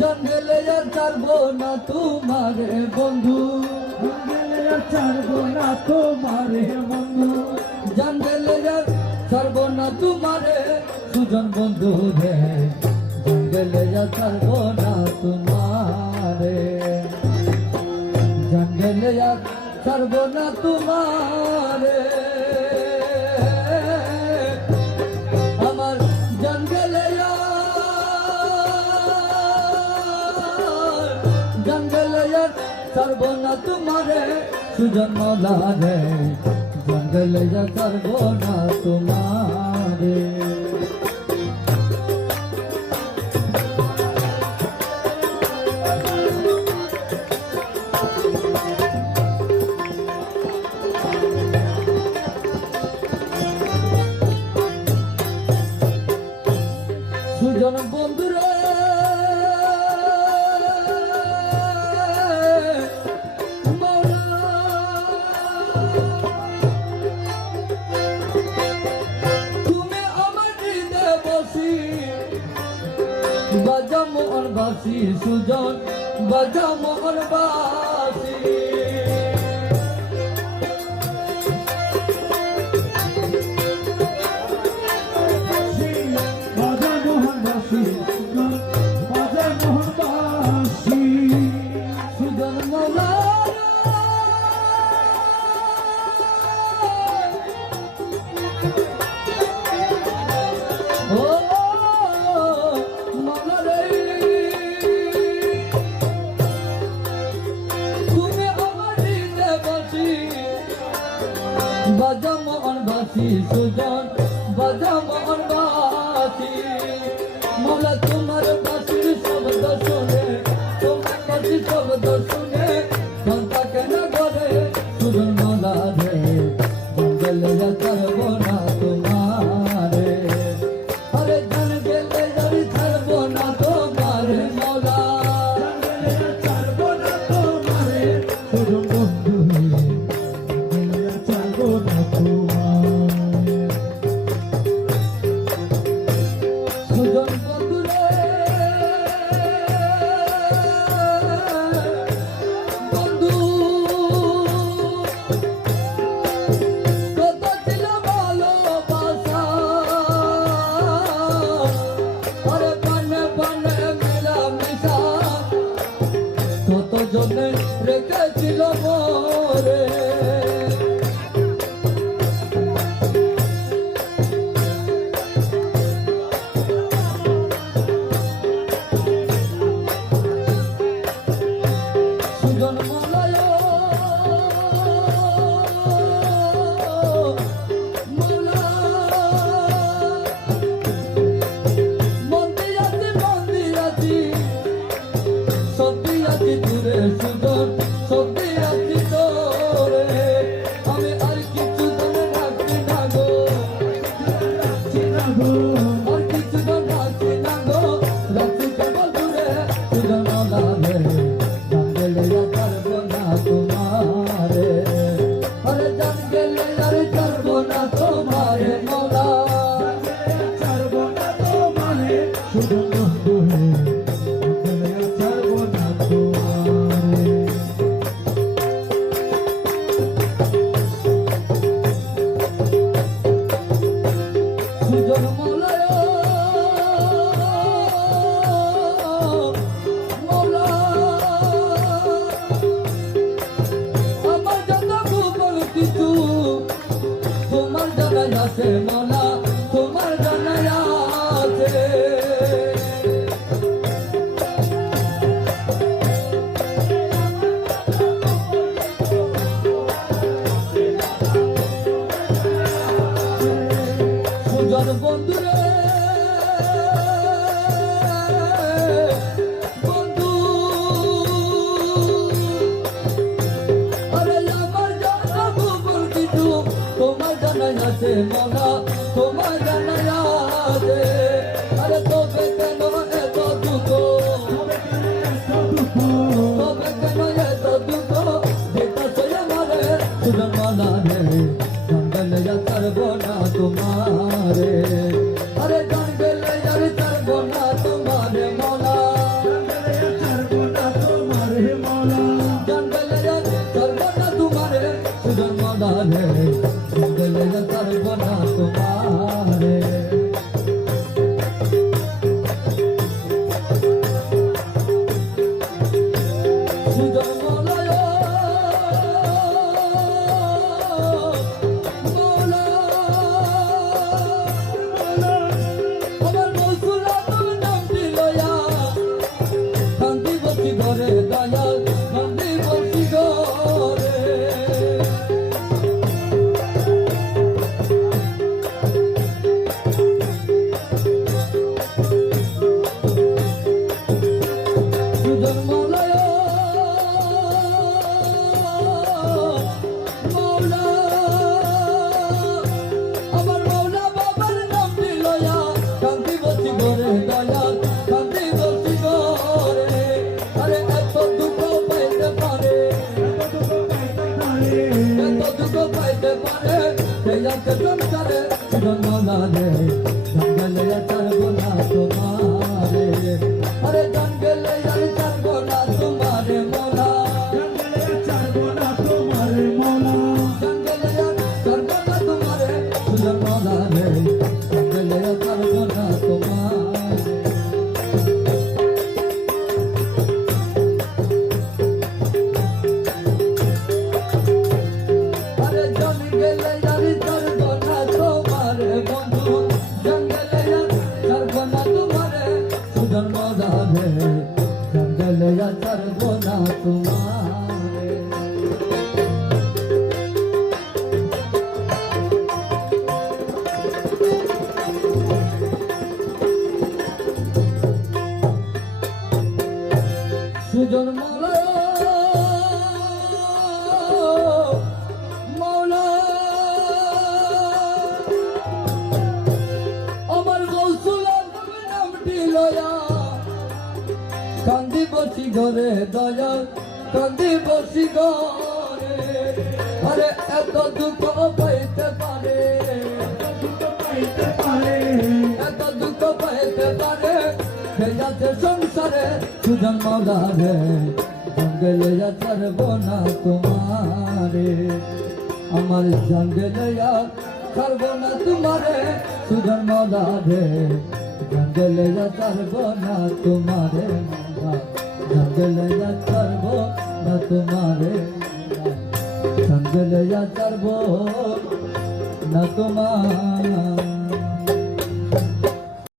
জঙ্গলে আর ছাড়বো না তোমারে বন্ধু, জঙ্গলে আর ছাড়বো না তোমারে বন্ধু, জঙ্গলে আর ছাড়বো না তোমারে সুজন বন্ধু রে, জঙ্গলে আর ছাড়বো না তোমারে, জঙ্গলে আর ছাড়বো না তোমারে, আমার জঙ্গলে জঙ্গলে আর ছাড়বো না তোমারে সুজন মৌলা রে, জঙ্গলে আর ছাড়বো না তোমারে। সুজন বন্ধুরে তুমি আমার হৃদয়ে বসি বাজা মোহন বাসি, সুজন বাজা মোহন বাসি, সুজন মৌলা ও মৌলা রে, তুমি আমার হৃদয়ে বসি বাজা মোহন বাসি, সুজন বাজা মোহন বাসি, মৌলা তোমার বাসির শব্দ শুনে, তোমার বাসির শব্দ শুনে মন থাকে না ঘরে, সুজন মৌলা রে, জঙ্গলে আর ছাড়বো না তোমারে, আরে জঙ্গলে আর ছাড়বো না তোমারে মৌলা, জঙ্গলে আর ছাড়বো না তোমারে সুজন বন্ধু, জঙ্গলে আর ছাড়বো না তোমারে, সুজন বন্ধু রে বন্ধু, কত ছিল ভালোবাসা, আরে বনে বনে মেলামেশা, কত জনে রেখেছিল মোরে, সুজন মৌলায় মৌলা, মন্দিরাতি সত্যি দূরে, সুজন সত্যি আছি তোরে, আমি আর কিছু জন রাখছি না গো, রাখছি না গো, আর কিছু জন রাখছি না গো, রাখছি কেবল দূরে, সুজন মৌলা রে, জঙ্গলে আর ছাড়বো না তোমারে, আরে জঙ্গলে আর ছাড়বো না তোমারে মৌলা, জঙ্গলে আর ছাড়বো না তোমারে সুজন বন্ধু, জঙ্গলে আর ছাড়বো না তোমারে। সুজন মৌলায় মৌলা, আমার যত গোপন কিছু তোমার জানাই আছে মৌলা, তোমার জানাই আছে, সুজন বন্ধু রে বন্ধু, আরে আমার জানা গোপন কিছু তোমার জানাই আছে মৌলা, তোমার জানাই আছে, আরে তবে কেন এত দুঃখ, তবে কেন এত দুঃখ, যেটা সে আমারে সুজন মৌলা রে, জঙ্গলে আর ছাড়বো না তোমারে, আরে জঙ্গলে আর ছাড়বো না তোমারে মৌলা, যাচ্ছে সংসারে সুজন মৌলা রে জঙ্গলে ছাড়বো না তোমারে আরে জঙ্গলে আর ছাড়বো না তোমারে মৌলা জঙ্গলে ছাড়বো না তোমারে মৌলা জঙ্গলে আর ছাড়বো না তোমারে সুজন মৌলা রে জঙ্গলে আর ছাড়বো না তোমারে আরে জঙ্গলে আর ছাড়বো না তোমারে বন্ধু জঙ্গলে আর ছাড়বো না তোমারে সুজন মৌলা রে জঙ্গলে আর ছাড়বো না তোমারে সুজন মৌলা মৌলা আমার গৌসুলা নামটি লয়া কান্দি বসি ঘরে দয়া কান্দি বসি ঘরে আরে এত দুঃখ পাইতে পারে পাইতে পারে এত দুঃখ পাইতে পারে যাচ্ছে সংসারে সুজন মৌলা রে জঙ্গলে ছাড়বো না তোমারে আমার জঙ্গলে ছাড়বো না তোমারে সুজন মৌলা রে জঙ্গলে ছাড়বো না তোমারে মৌলা জঙ্গলে ছাড়বো না তোমারে জঙ্গলে ছাড়বো না তোমার